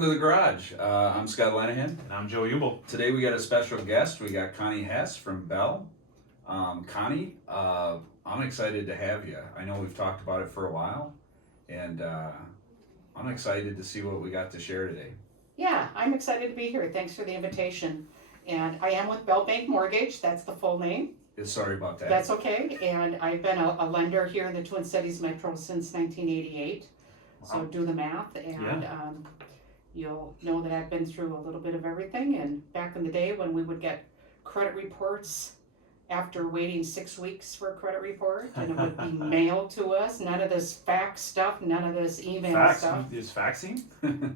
Welcome to the garage. I'm Scott Lenahan. And I'm Joe Ubel. Today we got a special guest. We got Connie Hess from Bell. Connie, I'm excited to have you. I know we've talked about it for a while, and I'm excited to see what we got to share today. Yeah, I'm excited to be here. Thanks for the invitation. And I am with Bell Bank Mortgage. That's the full name. Sorry about that. That's okay. And I've been a lender here in the Twin Cities Metro since 1988. So Wow. do the math, and you'll know that I've been through a little bit of everything. And back in the day when we would get credit reports after waiting 6 weeks for a credit report, and it would be mailed to us. None of this fax stuff, none of this email Fax? stuff. Is faxing?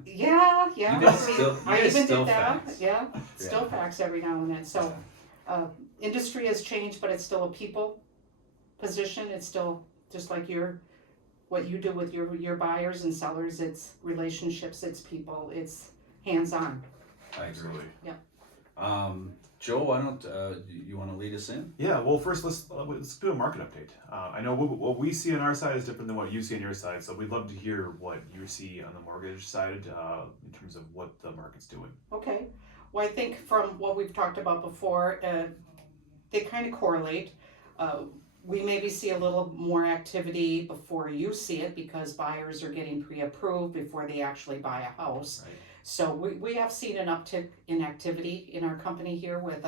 Yeah. You guys still- I you guys even still did that. fax. Yeah, still fax every now and then. So, industry has changed, but it's still a people position. It's still just like what you do with your buyers and sellers. It's relationships. It's people. It's hands-on. I agree. Yeah. Joe, why don't you want to lead us in? Yeah, well, first let's do a market update. I know what we see on our side is different than what you see on your side, so we'd love to hear what you see on the mortgage side in terms of what the market's doing. Okay. Well, I think from what we've talked about before, they kind of correlate. We maybe see a little more activity before you see it because buyers are getting pre-approved before they actually buy a house. Right. So we have seen an uptick in activity in our company here with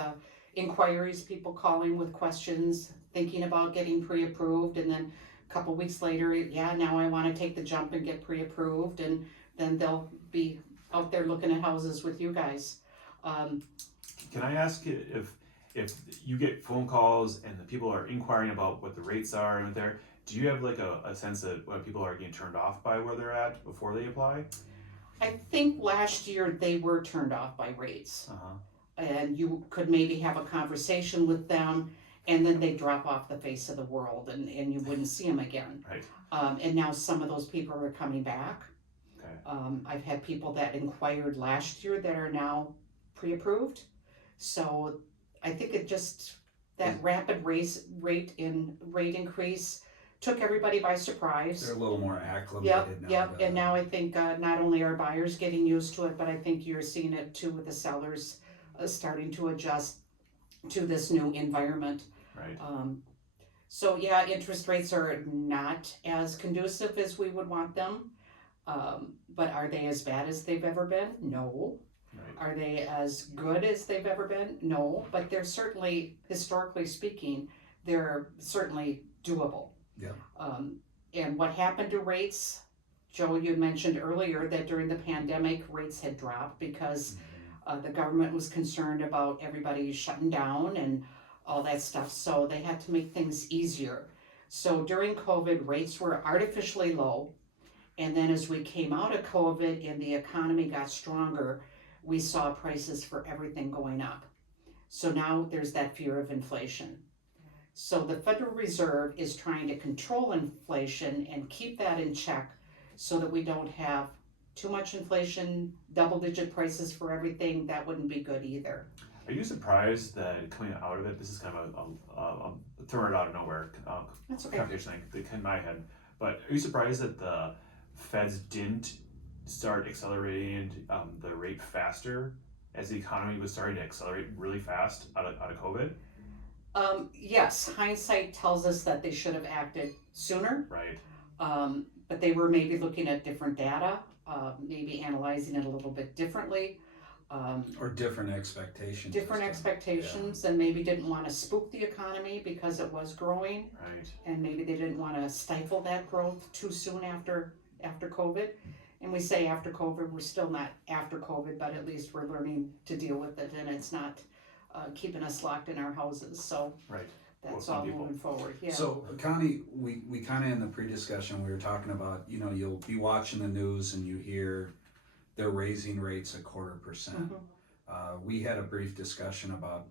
inquiries, people calling with questions, thinking about getting pre-approved, and then a couple weeks later, now I want to take the jump and get pre-approved, and then they'll be out there looking at houses with you guys. Can I ask you if you get phone calls and the people are inquiring about what the rates are and there, do you have like a sense that when people are getting turned off by where they're at before they apply? I think last year they were turned off by rates, and you could maybe have a conversation with them, and then they drop off the face of the world, and you wouldn't see them again. Right. And now some of those people are coming back. Okay. I've had people that inquired last year that are now pre-approved. So I think it just, that rapid rate increase took everybody by surprise. They're a little more acclimated now. Yep. And now I think not only are buyers getting used to it, but I think you're seeing it too with the sellers starting to adjust to this new environment. Right. So interest rates are not as conducive as we would want them. But are they as bad as they've ever been? No. Right. Are they as good as they've ever been? No. But they're certainly, historically speaking, they're certainly doable. Yeah. And what happened to rates? Joe, you mentioned earlier that during the pandemic, rates had dropped because the government was concerned about everybody shutting down and all that stuff. So they had to make things easier. So during COVID, rates were artificially low. And then as we came out of COVID and the economy got stronger, we saw prices for everything going up. So now there's that fear of inflation. So the Federal Reserve is trying to control inflation and keep that in check so that we don't have too much inflation, double-digit prices for everything. That wouldn't be good either. Are you surprised that coming out of it, this is kind of a throwing it out of nowhere That's okay. conversation that came in my head, but are you surprised that the Feds didn't start accelerating the rate faster as the economy was starting to accelerate really fast out of COVID? Yes, hindsight tells us that they should have acted sooner. Right. But they were maybe looking at different data, maybe analyzing it a little bit differently. Or different expectations. And maybe didn't want to spook the economy because it was growing. Right. And maybe they didn't want to stifle that growth too soon after COVID. And we say after COVID, we're still not after COVID, but at least we're learning to deal with it, and it's not keeping us locked in our houses. So Right. that's Well, all people. moving forward. Yeah. So Connie, we kind of in the pre-discussion, we were talking about, you'll be watching the news and you hear they're raising rates 0.25%. We had a brief discussion about,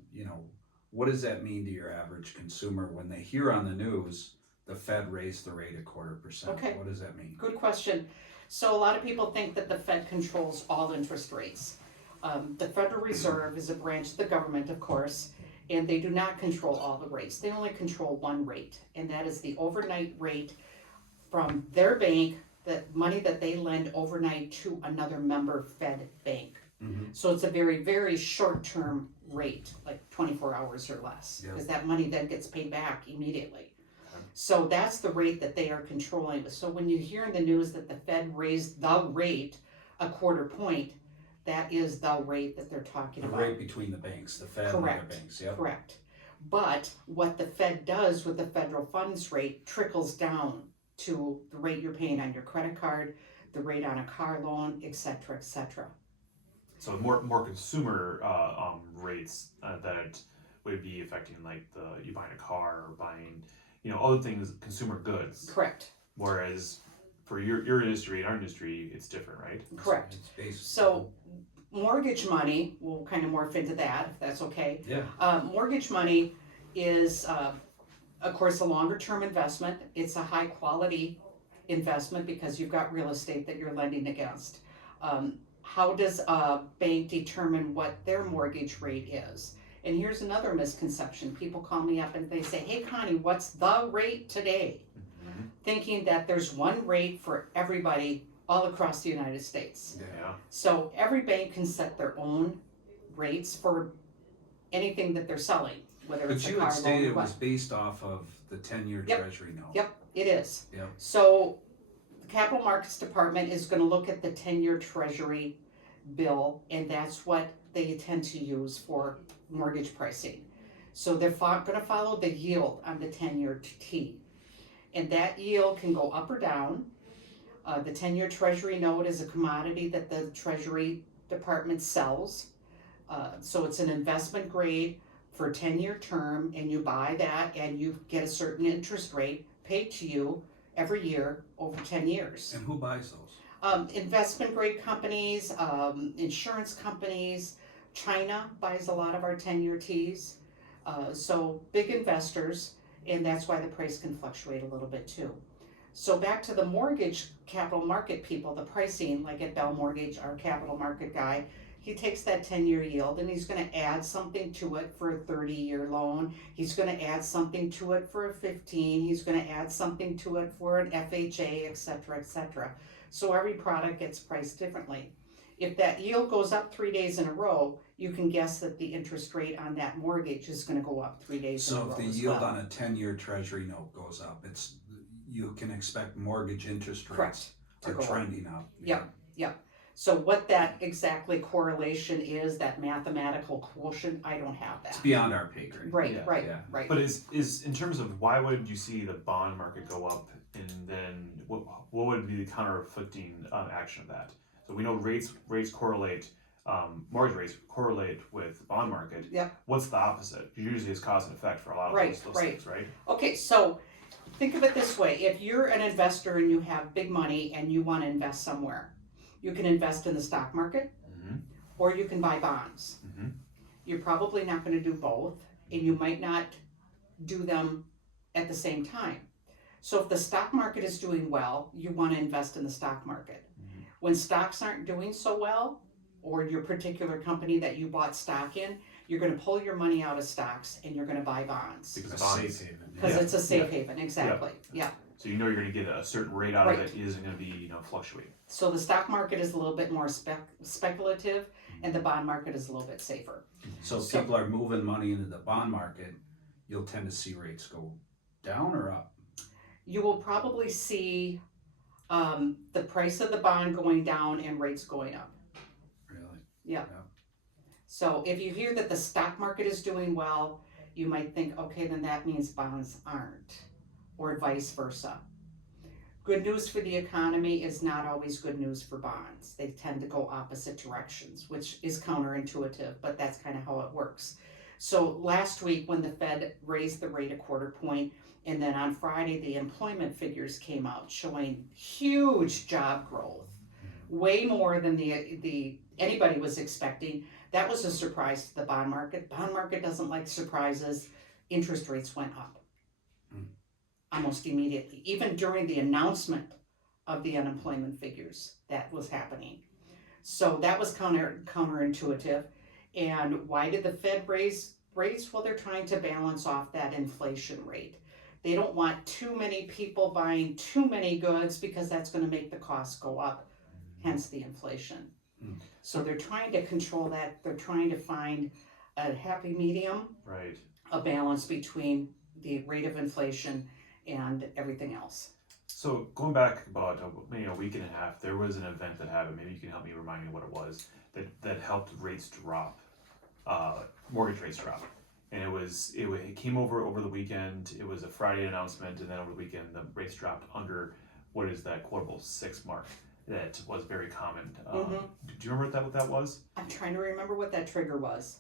what does that mean to your average consumer when they hear on the news the Fed raised the rate 0.25%? Okay. What does that mean? Good question. So a lot of people think that the Fed controls all interest rates. The Federal Reserve is a branch of the government, of course, and they do not control all the rates. They only control one rate, and that is the overnight rate from their bank the money that they lend overnight to another member Fed bank. Mhm. So it's a very, very short-term rate, like 24 hours or less, Yeah. because that money then gets paid back immediately. Okay. So that's the rate that they are controlling. So when you hear in the news that the Fed raised the rate a quarter point, that is the rate that they're talking The about. rate between the banks, the Fed and the Correct. banks, yep. Correct. But what the Fed does with the federal funds rate trickles down to the rate you're paying on your credit card, the rate on a car loan, et cetera, et cetera. So more consumer rates that would be affecting like you buying a car or buying other things, consumer goods. Correct. Whereas for your industry and our industry, it's different, right? Correct. It's based. So mortgage money, we'll kind of morph into that if that's okay. Yeah. Mortgage money is, of course, a longer term investment. It's a high quality investment because you've got real estate that you're lending against. How does a bank determine what their mortgage rate is? And here's another misconception. People call me up and they say, hey Connie, what's the rate today? Mm-hmm. Thinking that there's one rate for everybody all across the United States. Yeah. So every bank can set their own rates for anything that they're selling, whether it's But a you car had loan stated or it what. was based off of the 10-year Yep. Treasury note. Yep, it is. Yep. So the Capital Markets Department is going to look at the 10-year Treasury bill, and that's what they tend to use for mortgage pricing. So they're going to follow the yield on the 10-year T, and that yield can go up or down. The 10-year Treasury note is a commodity that the Treasury Department sells. So it's an investment grade for a 10-year term, and you buy that and you get a certain interest rate paid to you every year over 10 years. And who buys those? Investment grade companies, insurance companies, China buys a lot of our 10-year Ts. So big investors, and that's why the price can fluctuate a little bit too. So back to the mortgage capital market people, the pricing, like at Bell Mortgage, our capital market guy, he takes that 10-year yield and he's going to add something to it for a 30-year loan. He's going to add something to it for a 15. He's going to add something to it for an FHA, et cetera, et cetera. So every product gets priced differently. If that yield goes up 3 days in a row, you can guess that the interest rate on that mortgage is going to go up 3 days in a So row. if the as yield well. on a 10-year Treasury note goes up, you can expect mortgage interest rates Correct. To are go up. trending up. Yep. So what that exactly correlation is, that mathematical quotient, I don't have that. It's beyond our pay grade. Right, Yeah. right, Yeah. right. But is in terms of why would you see the bond market go up, and then what would be the counter-afflicting action of that? So we know rates correlate, mortgage rates correlate with the bond market. Yep. What's the opposite? Usually it's cause and effect for a lot of Right, those right. things, right? Okay, so think of it this way. If you're an investor and you have big money and you want to invest somewhere, you can invest in the stock market Mm-hmm. or you can buy bonds. Mm-hmm. You're probably not going to do both, and you might not do them at the same time. So if the stock market is doing well, you want to invest in the stock market. Mhm. When stocks aren't doing so well, or your particular company that you bought stock in, you're going to pull your money out of stocks and you're going to buy bonds. Because A bonds, safe haven. Because Yeah. it's a safe haven, exactly. Yeah. so you know you're going to get a certain rate out Right. of it. It isn't going to be fluctuate. So the stock market is a little bit more speculative, and the bond market is a little bit safer. So if So- people are moving money into the bond market, you'll tend to see rates go down or up. You will probably see the price of the bond going down and rates going up. Really? So if you hear that the stock market is doing well, you might think, okay, then that means bonds aren't, or vice versa. Good news for the economy is not always good news for bonds. They tend to go opposite directions, which is counterintuitive, but that's kind of how it works. So last week when the Fed raised the rate a quarter point, and then on Friday the employment figures came out showing huge job growth, way more than the anybody was expecting. That was a surprise to the bond market. Bond market doesn't like surprises. Interest rates went up almost immediately, even during the announcement of the unemployment figures. That was happening. So that was counterintuitive. And why did the Fed raise rates? Well, they're trying to balance off that inflation rate. They don't want too many people buying too many goods because that's gonna make the cost go up, hence the inflation. Mm. So they're trying to control that, they're trying to find a happy medium, Right. a balance between the rate of inflation and everything else. So going back about maybe a week and a half, there was an event that happened. Maybe you can help me remind me what it was that helped rates drop, mortgage rates drop, and it came over the weekend. It was a Friday announcement, and then over the weekend the rates dropped under what is that quotable 6 mark that was very common. Do you remember what that was? I'm trying to remember what that trigger was.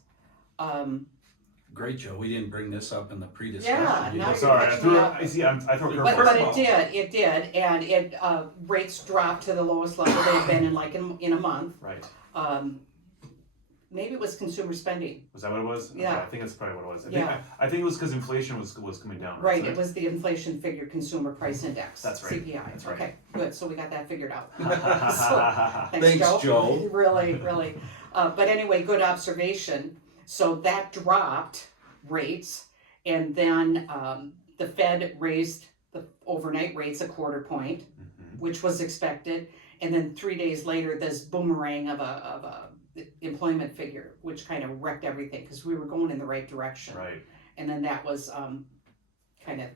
Great, Joe. We didn't bring this up in the pre-discussion. Yeah, You now know? you're Sorry, catching me up. I throw a But curveball. it did, and it rates dropped to the lowest level they've been in a month. Right. Maybe it was consumer spending. Was that what it was? Yeah. Okay, I think that's probably what it was. Yeah. I think it was because inflation was coming down. Right, wasn't it was the inflation figure, consumer price index. That's right. CPI. That's right. Okay, good. So we got that figured out. Thanks, Joe. Really. But anyway, good observation. So that dropped rates, and then the Fed raised the overnight rates a 1/4 point, which was expected. And then 3 days later, this boomerang of a employment figure, which kind of wrecked everything because we were going in the right direction. Right. And then that was kind of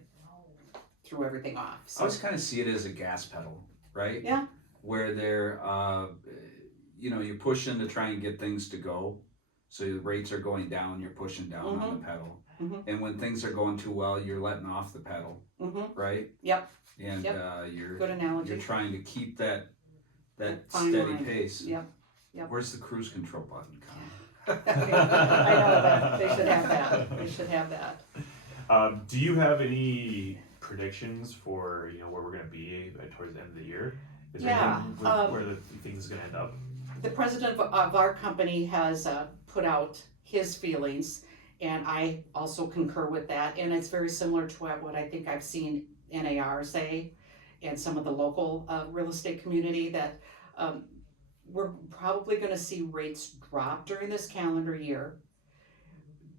threw everything off. I So always kind of see it as a gas pedal, right? Yeah. Where they're, you're pushing to try and get things to go. So the rates are going down, you're pushing down on the pedal. Mhm. And when things are going too well, you're letting off the pedal, right? Yep. And Yep. you're Good analogy. you're trying to keep that Fine steady line. pace. Yep. Where's the cruise control button, Connie? I know that. They should have that. They should have that. Do you have any predictions for where we're going to be towards the end of the year? Is there Yeah, anything where the things is going to end up? The president of our company has put out his feelings, and I also concur with that. And it's very similar to what I think I've seen NAR say and some of the local real estate community that we're probably going to see rates drop during this calendar year.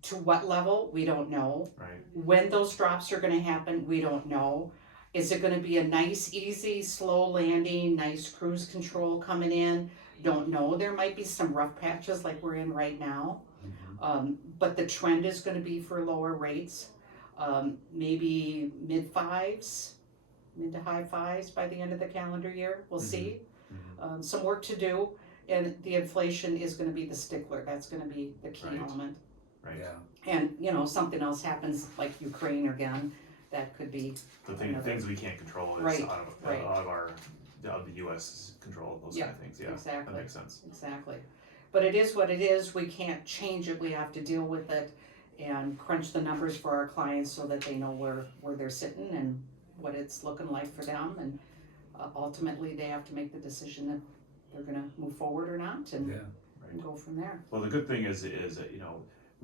To what level? We don't know. Right. When those drops are going to happen, we don't know. Is it going to be a nice, easy, slow landing, nice cruise control coming in? Don't know. There might be some rough patches like we're in right now. But the trend is going to be for lower rates. Maybe mid to high fives by the end of the calendar year. We'll see. Some work to do, and the inflation is going to be the stickler. That's going to be the key Right. element. Right. Yeah. And something else happens like Ukraine again, that could be another- Things we can't control is Right, out right. of the U.S. control, those Yeah, kind of things. Yeah, exactly. that makes sense. Exactly. But it is what it is. We can't change it. We have to deal with it and crunch the numbers for our clients so that they know where they're sitting and what it's looking like for them. And ultimately, they have to make the decision if they're going to move forward or not and, Yeah. and go from there. Well, the good thing is that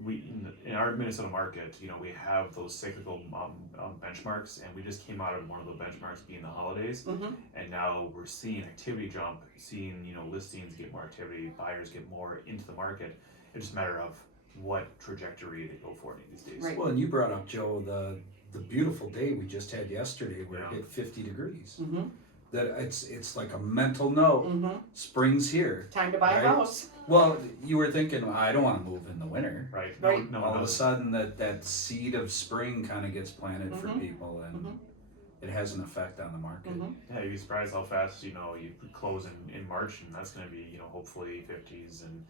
we in our Minnesota market, we have those cyclical benchmarks, and we just came out of one of the benchmarks being the holidays, Mm-hmm. and now we're seeing activity jump, seeing listings get more activity, buyers get more into the market. It's just a matter of what trajectory they go for these days. Right. Well, and you brought up, Joe, the beautiful day we just had yesterday where it Yeah. hit 50 degrees. Mm-hmm. That it's like a mental note. Mm-hmm. Spring's here. Time to buy a Right. house. Well, you were thinking, I don't want to move in the winter. Right. Right. No All one of a knows. sudden, that seed of spring kind of gets planted for Mhm. people, and Mhm. it has an effect on the market. Mhm. Yeah, you'd be surprised how fast you close in March, and that's going to be hopefully 50s and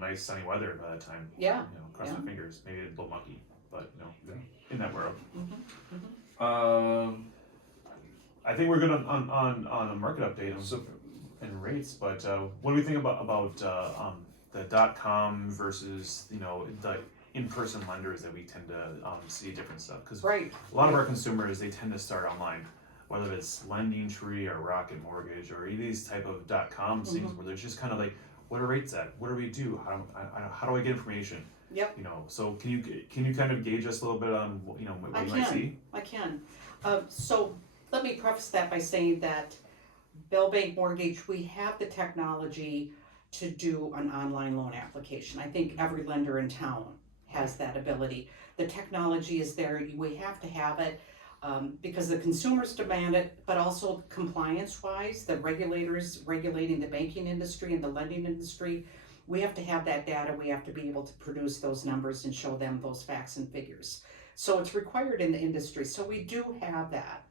nice sunny weather by that time. Yeah. Cross Yeah. my fingers. Maybe a little mucky, but Yeah. in that world. Um, I think we're good on a market update so and rates, but what do we think about the .com versus the in-person lenders that we tend to see different stuff? Because Right. a lot of our consumers, they tend to start online, whether it's Lending Tree or Rocket Mortgage or these type of .com things where they're just kind of like, what are rates at? What do we do? How do I get information? Yep. So can you kind of gauge us a little bit on what you might see? I can. So let me preface that by saying that Bell Bank Mortgage, we have the technology to do an online loan application. I think every lender in town has that ability. The technology is there. We have to have it. because the consumers demand it, but also compliance-wise, the regulators regulating the banking industry and the lending industry, we have to have that data, we have to be able to produce those numbers and show them those facts and figures. So it's required in the industry, so we do have that.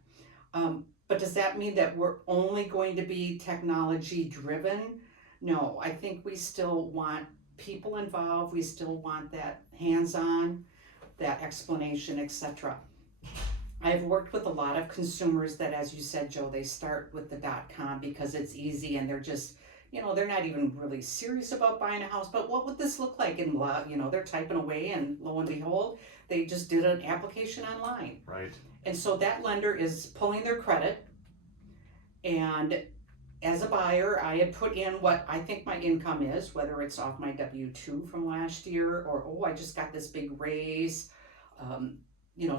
But does that mean that we're only going to be technology-driven? No, I think we still want people involved, we still want that hands-on, that explanation, etc. I've worked with a lot of consumers that, as you said, Joe, they start with the .com because it's easy and they're just, they're not even really serious about buying a house, but what would this look like? And, they're typing away and lo and behold, they just did an application online. Right. And so that lender is pulling their credit, and as a buyer, I had put in what I think my income is, whether it's off my W-2 from last year or, I just got this big raise,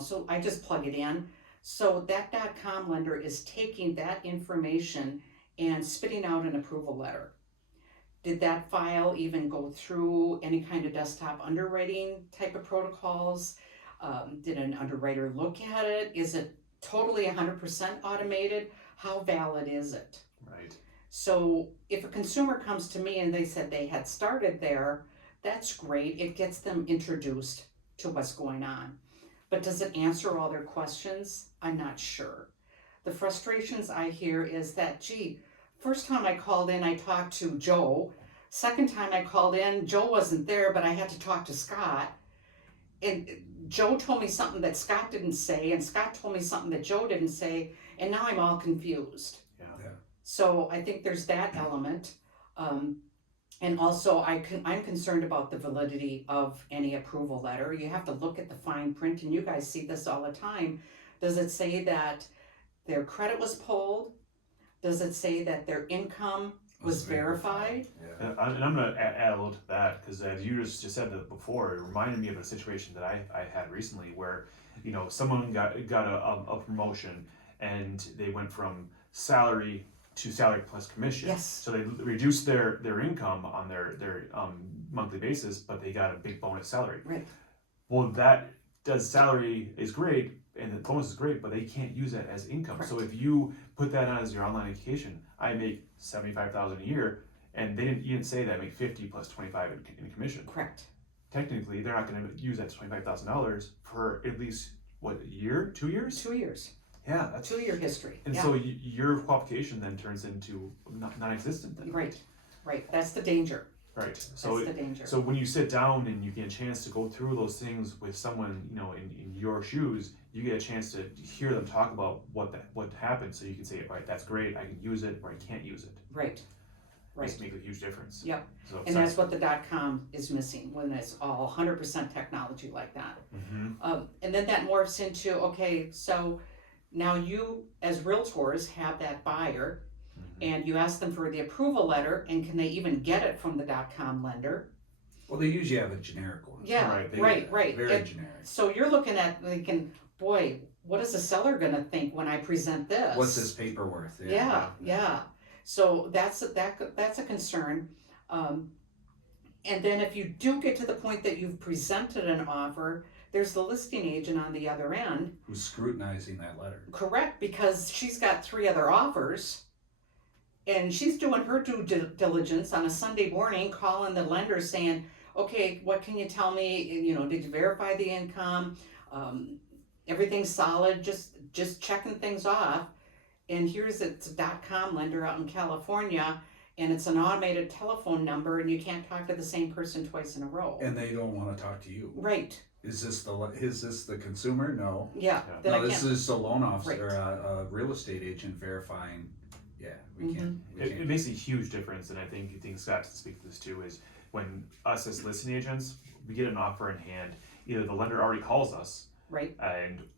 so I just plug it in. So that .com lender is taking that information and spitting out an approval letter. Did that file even go through any kind of desktop underwriting type of protocols? Did an underwriter look at it? Is it totally 100% automated? How valid is it? Right. So if a consumer comes to me and they said they had started there, that's great. It gets them introduced to what's going on. But does it answer all their questions? I'm not sure. The frustrations I hear is that, first time I called in, I talked to Joe. Second time I called in, Joe wasn't there, but I had to talk to Scott. And Joe told me something that Scott didn't say, and Scott told me something that Joe didn't say, and now I'm all confused. Yeah. So I think there's that element. And also I'm concerned about the validity of any approval letter. You have to look at the fine print, and you guys see this all the time. Does it say that their credit was pulled? Does it say that their income was verified? Yeah. And I'm going to add a little to that, because as you just said that before, it reminded me of a situation that I had recently where, someone got a promotion and they went from salary to salary plus commission. Yes. So they reduced their income on their monthly basis, but they got a big bonus salary. Right. Well, salary is great and the bonus is great, but they can't use that as income. Correct. So if you put that on as your online education, I make $75,000 a year, and you didn't say that I make 50 plus 25 in commission. Correct. Technically, they're not going to use that $25,000 for at least a year, 2 years? 2 years. Yeah, that's 2 year history. And yeah. so your qualification then turns into non-existent. Then. Right. That's the danger. Right. So that's the danger. So when you sit down and you get a chance to go through those things with someone, in your shoes, you get a chance to hear them talk about what happened. So you can say, right, that's great, I can use it, or I can't use it. Right. It's make a huge difference. Yep. So And that's what the .com is missing when it's all 100% technology like that. Mm-hmm. And then that morphs into, okay, so now you as realtors have that buyer, and you ask them for the approval letter, and can they even get it from the .com lender? Well, they usually have a generic one. Yeah, right. Very generic. So you're looking at thinking, boy, what is the seller gonna think when I present this? What's this paper worth? Yeah. So that's a concern. And then if you do get to the point that you've presented an offer, there's the listing agent on the other end. Who's scrutinizing that letter? Correct, because she's got 3 other offers. And she's doing her due diligence on a Sunday morning, calling the lender saying, okay, what can you tell me? Did you verify the income? Everything's solid, just checking things off. And it's a .com lender out in California, and it's an automated telephone number, and you can't talk to the same person twice in a row. And they don't want to talk to you. Right. Is this the consumer? No. Yeah. Then No, I this can't. is the loan officer, Right. a real estate agent verifying. Yeah, we can't. It makes a huge difference, and I think Scott can speak to this too, is when us as listing agents, we get an offer in hand, either the lender already calls us, Right.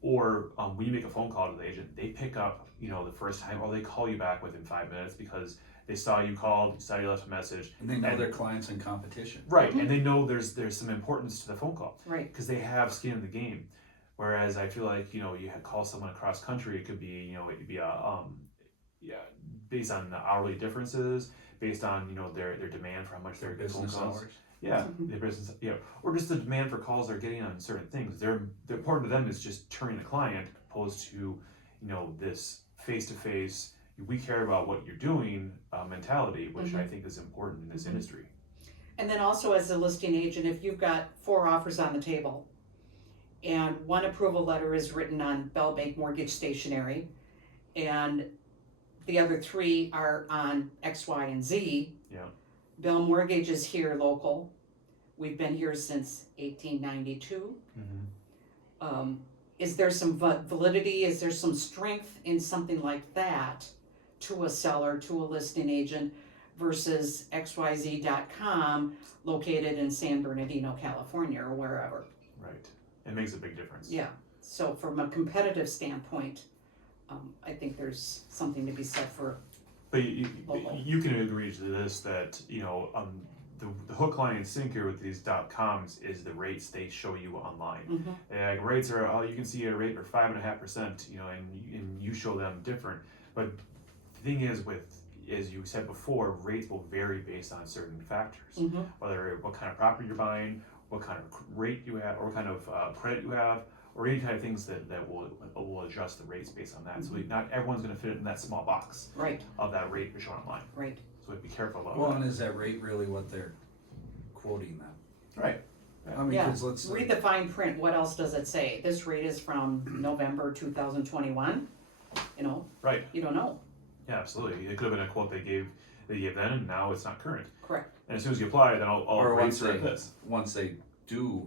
or we make a phone call to the agent, they pick up, the first time, or they call you back within 5 minutes because they saw you called, saw you left a message. And they know their clients in competition. Right, and they know there's some importance to the phone call. Right. Because they have skin in the game. Whereas I feel like, you call someone across country, it could be, it'd be based on the hourly differences, based on, their demand for how much they're getting phone Business calls. hours. Yeah, Mhm. the business, or just the demand for calls they're getting on certain things. They're important to them is just turning the client, opposed to, this face to face. We care about what you're doing mentality, which I think is important in this industry. And then also as a listing agent, if you've got 4 offers on the table and one approval letter is written on Bell Bank Mortgage Stationery and the other 3 are on X, Y, and Z. Yeah. Bell Mortgage is here local. We've been here since 1892. Is there some validity? Is there some strength in something like that to a seller, to a listing agent versus XYZ.com located in San Bernardino, California, or wherever? Right. It makes a big difference. Yeah. So from a competitive standpoint, I think there's something to be said for. But you can agree to this that the hook, line, and sinker with these .coms is the rates they show you online. And rates are you can see a rate for 5.5%, and you show them different. But the thing is, as you said before, rates will vary based on certain factors, whether what kind of property you're buying, what kind of rate you have, or what kind of credit you have, or any kind of things that will adjust the rates based on that. So not everyone's going to fit in that small box of that rate you're showing online. Right. So be careful about Well, that. and is that rate really what they're quoting them? Right. I mean, Yeah. 'cause let's Read the fine print. What else does it say? This rate is from November 2021. Right. You don't know. Yeah, absolutely. It could have been a quote they gave then, and now it's not current. Correct. And as soon as you apply, then all or rates are at this. once they do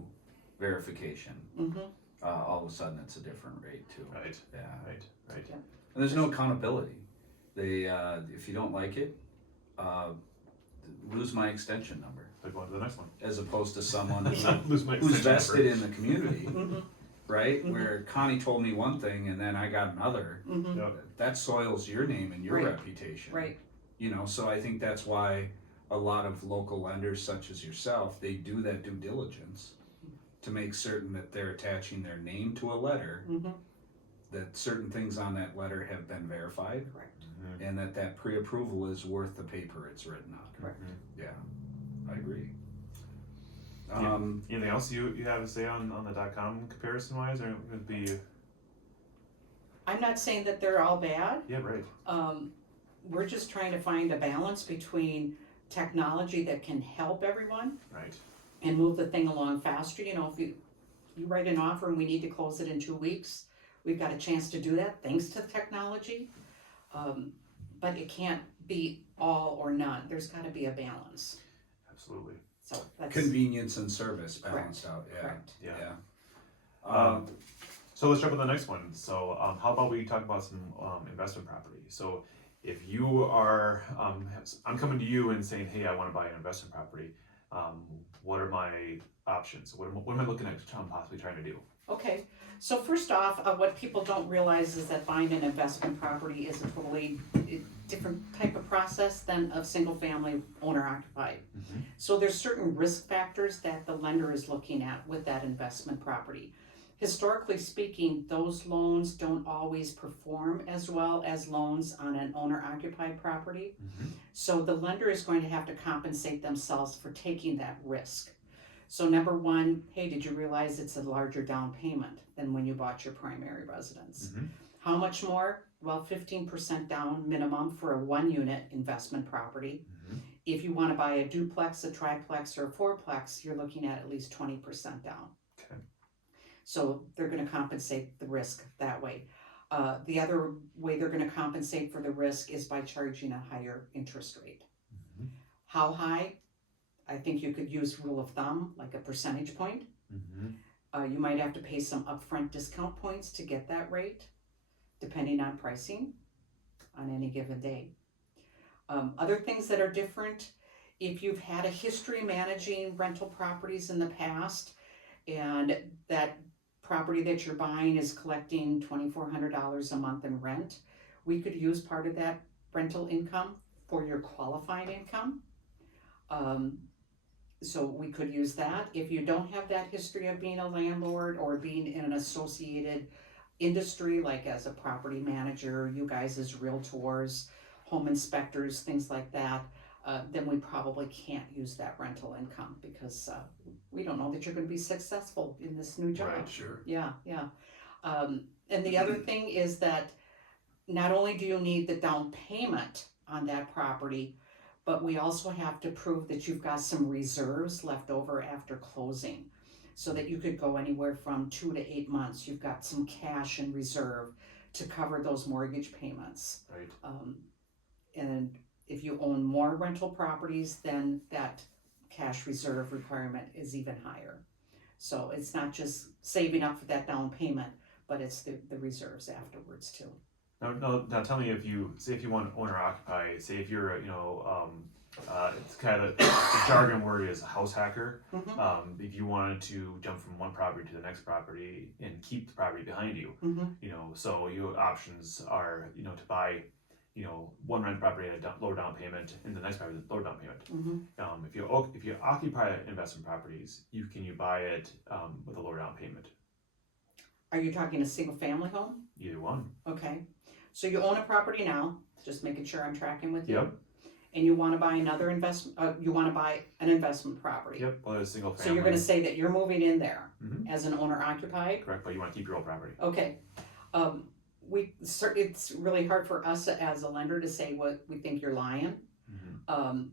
verification, Mm-hmm. all of a sudden it's a different rate too. Right. Yeah. Right. Yeah. And there's no accountability. They, if you don't like it, lose my extension number, So go on to the next one. as opposed to someone Lose my who's extension vested number. in the community, right? Mhm. Where Connie told me one thing and then I got another. Mm-hmm. Yeah. That soils your name and your Right. reputation. Right. So I think that's why a lot of local lenders such as yourself, they do that due diligence to make certain that they're attaching their name to a letter, Mm-hmm. that certain things on that letter have been verified, Correct. and that pre-approval is worth the paper it's written on. Correct. Yeah, I agree. Anything else you have to say on the .com comparison wise, or it would be? I'm not saying that they're all bad. Yeah, right. We're just trying to find a balance between technology that can help everyone Right. and move the thing along faster. If you write an offer and we need to close it in 2 weeks, we've got a chance to do that thanks to technology. But it can't be all or none. There's got to be a balance. Absolutely. So that's Convenience and service balanced out. Yeah. correct. Yeah. So let's jump on the next one. So how about we talk about some investment property? So if you are, I'm coming to you and saying, hey, I want to buy an investment property. What are my options? What am I looking at possibly trying to do? Okay, so first off, what people don't realize is that buying an investment property is a totally different type of process than a single family owner occupied. So there's certain risk factors that the lender is looking at with that investment property. Historically speaking, those loans don't always perform as well as loans on an owner occupied property. So the lender is going to have to compensate themselves for taking that risk. So number one, hey, did you realize it's a larger down payment than when you bought your primary residence? How much more? Well, 15% down minimum for a 1-unit investment property. If you want to buy a duplex, a triplex, or a fourplex, you're looking at least 20% down. Okay. So they're going to compensate the risk that way. The other way they're going to compensate for the risk is by charging a higher interest rate. How high? I think you could use rule of thumb, like a percentage point. You might have to pay some upfront discount points to get that rate, depending on pricing on any given day. Other things that are different, if you've had a history managing rental properties in the past, and that property that you're buying is collecting $2,400 a month in rent, we could use part of that rental income for your qualifying income. So we could use that. If you don't have that history of being a landlord or being in an associated industry, like as a property manager, you guys as realtors, home inspectors, things like that, then we probably can't use that rental income because we don't know that you're going to be successful in this new job. Right. Sure. Yeah, yeah. And the other thing is that not only do you need the down payment on that property, but we also have to prove that you've got some reserves left over after closing, so that you could go anywhere from 2 to 8 months. You've got some cash in reserve to cover those mortgage payments. Right. And if you own more rental properties, then that cash reserve requirement is even higher. So it's not just saving up for that down payment, but it's the reserves afterwards too. Now tell me, if you want owner occupy, say if you're it's kind of the jargon word is a house hacker. Mm-hmm. If you wanted to jump from one property to the next property and keep the property behind you, Mm-hmm. so your options are, to buy, one rent property at a lower down payment and the next property at a lower down payment. Mm-hmm. If you occupy investment properties, you buy it with a lower down payment. Are you talking a single family home? Either one. Okay. So you own a property now, just making sure I'm tracking with you. Yep. And you want to buy another investment, you want to buy an investment property. Yep. Well, a single family. So you're going to say that you're moving in there Mhm. as an owner occupied? Correct, but you want to keep your old property. Okay. It's really hard for us as a lender to say what we think you're lying. Mm-hmm.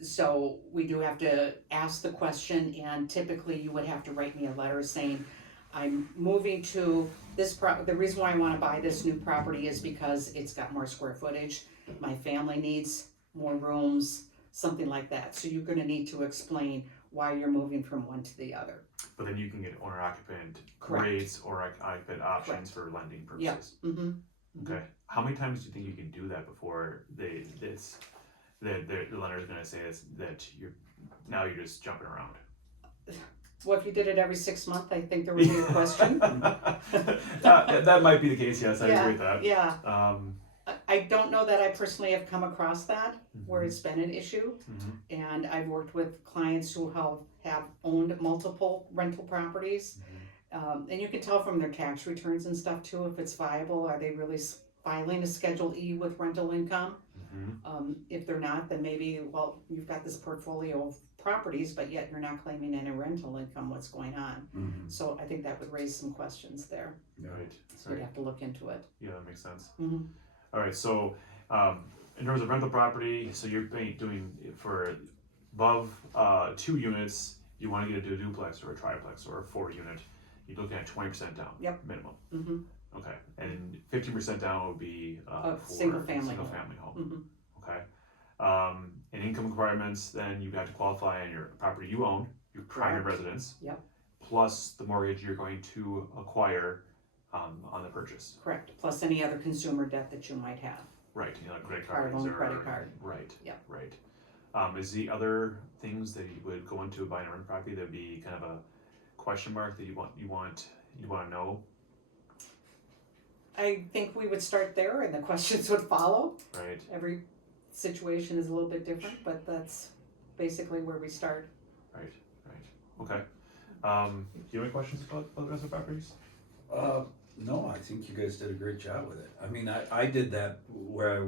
So we do have to ask the question, and typically you would have to write me a letter saying, I'm moving to this the reason why I want to buy this new property is because it's got more square footage. My family needs more rooms, something like that. So you're going to need to explain why you're moving from one to the other. But then you can get owner occupant Correct. rates or occupant options Correct. for lending purposes. Yeah. Mm-hmm. Okay. How many times do you think you can do that before the lender is going to say that you're just jumping around? Well, if you did it every 6 months, I think there would be a question. that might be the case. Yes, I agree with that. Yeah. I don't know that I personally have come across that where Mhm. it's been an issue. Mhm. And I've worked with clients who have owned multiple rental properties. And you can tell from their tax returns and stuff too if it's viable. Are they really filing a Schedule E with rental income? Mhm. If they're not, then maybe, well, you've got this portfolio of properties, but yet you're not claiming any rental income. What's going on? Mm-hmm. So I think that would raise some questions there. Right. So we'd have to look into it. Yeah, that makes sense. Mhm. All right. So, in terms of rental property, so you're doing for above 2 units, you want to do a duplex or a triplex or a 4-unit. You're looking at 20% down. Yep. Minimum. Mm-hmm. Okay. And 15% down would be A for single family single home. family home. Mm-hmm. Okay. And income requirements, then you have to qualify on your property you own, your primary Correct. residence, Yep. plus the mortgage you're going to acquire on the purchase. Correct. Plus any other consumer debt that you might have. Right, credit Card cards loan, or credit card. Right. Yep. Right. Is the other things that you would go into buying a rental property that'd be kind of a question mark that you want to know? I think we would start there and the questions would follow. Right. Every situation is a little bit different, but that's basically where we start. Right. Okay. Do you have any questions about the rest of the properties? No, I think you guys did a great job with it. I mean, I did that where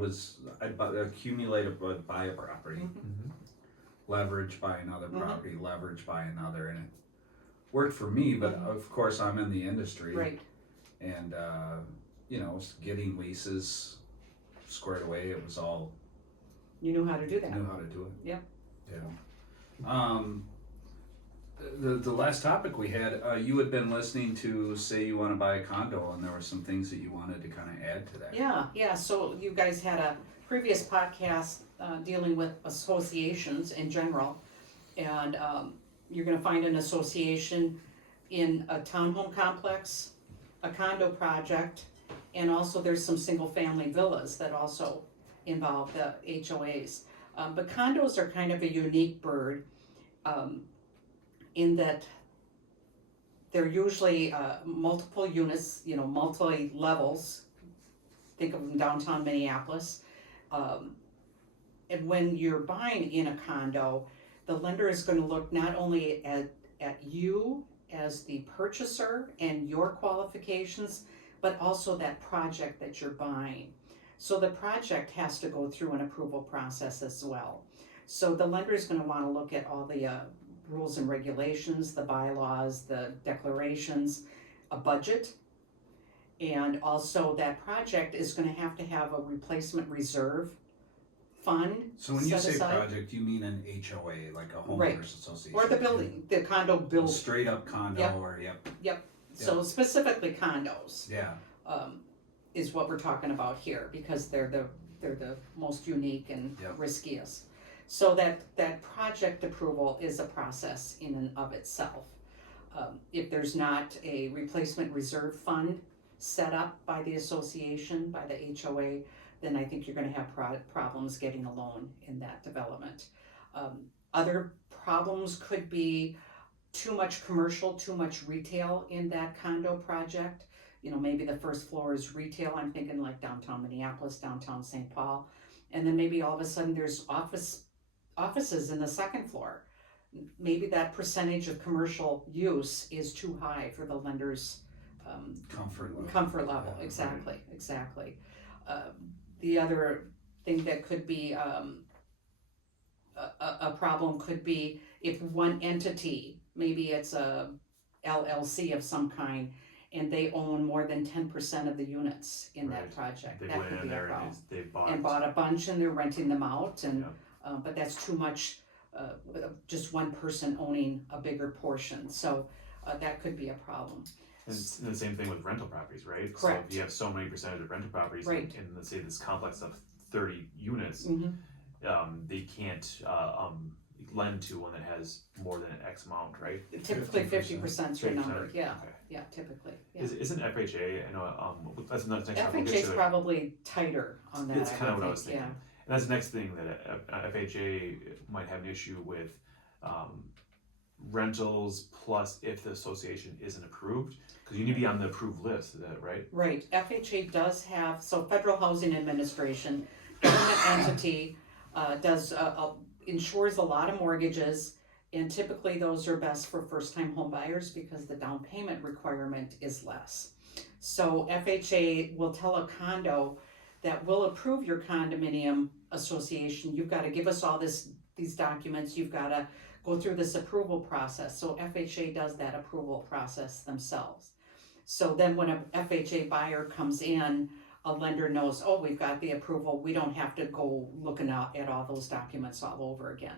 I'd accumulate buy a property, Mm-hmm. leverage buy another Mhm. property, leverage buy another, and it worked for me. But Mhm. of course, I'm in the industry, Right. and getting leases squared away. It was all You knew how to do that. knew how to do it. Yep. Yeah. The last topic we had, you had been listening to say you want to buy a condo, and there were some things that you wanted to kind of add to that. Yeah. So you guys had a previous podcast dealing with associations in general, and you're going to find an association in a townhome complex, a condo project, and also there's some single-family villas that also involve the HOAs. But condos are kind of a unique bird in that they're usually multiple units, multi-levels. Think of them downtown Minneapolis. And when you're buying in a condo, the lender is going to look not only at you as the purchaser and your qualifications, but also that project that you're buying. So the project has to go through an approval process as well. So the lender's gonna wanna look at all the rules and regulations, the bylaws, the declarations, a budget. And also that project is gonna have to have a replacement reserve fund So when you set say aside. project, you mean an HOA, like a Right. homeowners association? Or the building, the condo A build, straight up condo Yep. or, yep, so specifically condos. yeah, Is what we're talking about here, because they're the most unique and Yep. riskiest. So that project approval is a process in and of itself. If there's not a replacement reserve fund set up by the association, by the HOA, then I think you're gonna have problems getting a loan in that development. Other problems could be too much commercial, too much retail in that condo project. You know, maybe the first floor is retail, I'm thinking like downtown Minneapolis, downtown St. Paul. And then maybe all of a sudden there's offices in the second floor. Maybe that percentage of commercial use is too high for the lender's comfort level. Yeah, Exactly. The other thing that could be a problem could be if one entity, maybe it's a LLC of some kind, and they own more than 10% of the units in that Right. project. They That went could in be a there problem. and they And bought a bunch and they're renting them out, and Yeah. but that's too much, just one person owning a bigger portion, so that could be a problem. And it's the same thing with rental properties, right? Correct. So if you have so many percentage of rental properties Right. in let's say this complex of 30 units, they can't lend to one that has more than X amount, right? Typically 50% is your 50%, number, yeah, Okay. yeah, typically, yeah. Isn't FHA, I know, that's another next topic we'll get FHA's to. probably tighter on that, It's I kind of would what I was think, thinking. yeah. And that's the next thing that FHA might have an issue with rentals plus if the association isn't approved, because you need to be on the approved list, is that right? Right, FHA does have, so Federal Housing Administration, government entity, does, insures a lot of mortgages, and typically those are best for first-time home buyers because the down payment requirement is less. So FHA will tell a condo that will approve your condominium association, you've gotta give us all these documents, you've gotta go through this approval process, so FHA does that approval process themselves. So then when a FHA buyer comes in, a lender knows, oh, we've got the approval, we don't have to go looking at all those documents all over again.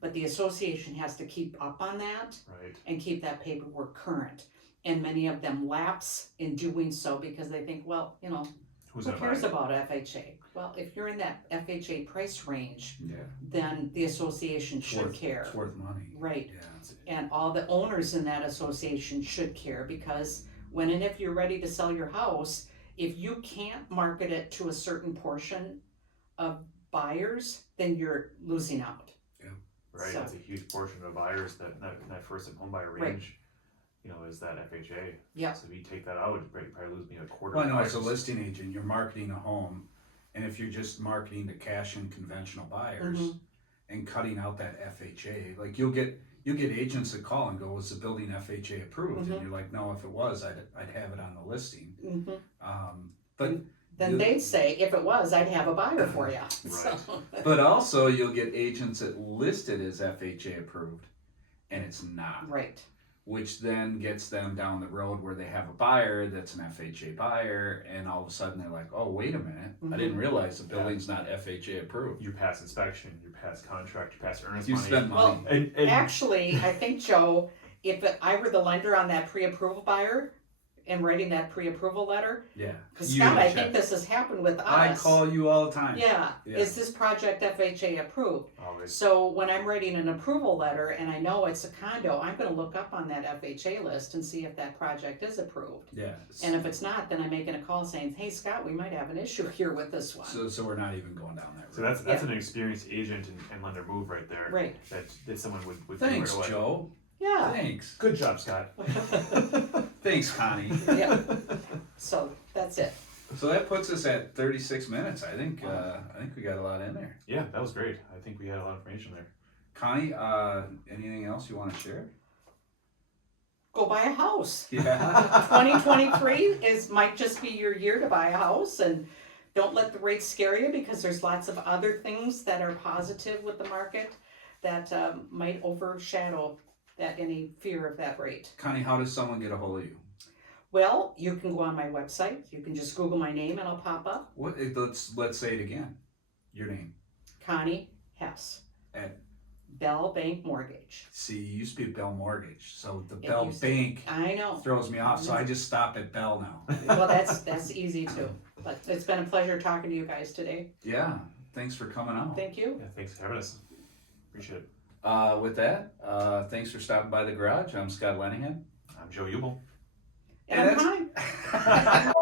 But the association has to keep up on that Right. and keep that paperwork current. And many of them lapse in doing so because they think, well, you know, Who's who gonna buy cares it? about FHA? Well, if you're in that FHA price range, yeah. then the association should care. It's worth money. Right. Yeah. And all the owners in that association should care, because when and if you're ready to sell your house, if you can't market it to a certain portion of buyers, then you're losing out. Right, So- that's a huge portion of buyers that first home buyer Right. range, you know, is that FHA. Yeah. So if you take that out, you probably lose maybe a quarter. Well, of no, as a buyers. listing agent, you're marketing a home, and if you're just marketing to cash in conventional buyers Mhm. and cutting out that FHA, like you'll get agents that call and go, was the building FHA approved? Mhm. And you're like, no, if it was, I'd have it on the listing. Mm-hmm. But Then You- they'd say, if it was, I'd have a buyer for you. So, but also you'll get agents that list it as FHA approved, and it's not. right, Which then gets them down the road where they have a buyer that's an FHA buyer, and all of a sudden they're like, oh, wait a minute, I didn't realize the building's not FHA approved. You pass inspection, you pass contract, you pass earnest You money. spend money. And actually, I think, Joe, if I were the lender on that pre-approval buyer and writing that pre-approval letter, Yeah. because You Scott, I check. think this has happened with us. I call you all the time. Yeah, Yeah. is this project FHA approved? always, So when I'm writing an approval letter and I know it's a condo, I'm gonna look up on that FHA list and see if that project is approved. Yeah. And if it's not, then I'm making a call saying, hey, Scott, we might have an issue here with this one. So we're not even going down that road. so that's an experienced agent and lender move right there. Right, That someone would do Thanks, right away. Joe. yeah, Thanks. Good job, Scott. Thanks, Connie. yeah, so that's it. So that puts us at 36 minutes. I think we got a lot in there. Yeah, that was great. I think we had a lot of information there. Connie, anything else you want to share? Go buy a house. Yeah. 2023 might just be your year to buy a house, and don't let the rates scare you, because there's lots of other things that are positive with the market that might overshadow any fear of that rate. Connie, how does someone get a hold of you? Well, you can go on my website. You can just Google my name and I'll pop up. Let's say it again. Your name. Connie Hess. At Bell Bank Mortgage. See, you used to be Bell Mortgage, so the It Bell used to- Bank I know. throws me off, so I just stop at Bell now. Well, that's easy too. But it's been a pleasure talking to you guys today. Yeah, thanks for coming out. Thank you. Yeah, thanks for having us. Appreciate it. With that, thanks for stopping by the garage. I'm Scott Lenihan. I'm Joe Ubel. And I'm that's- fine.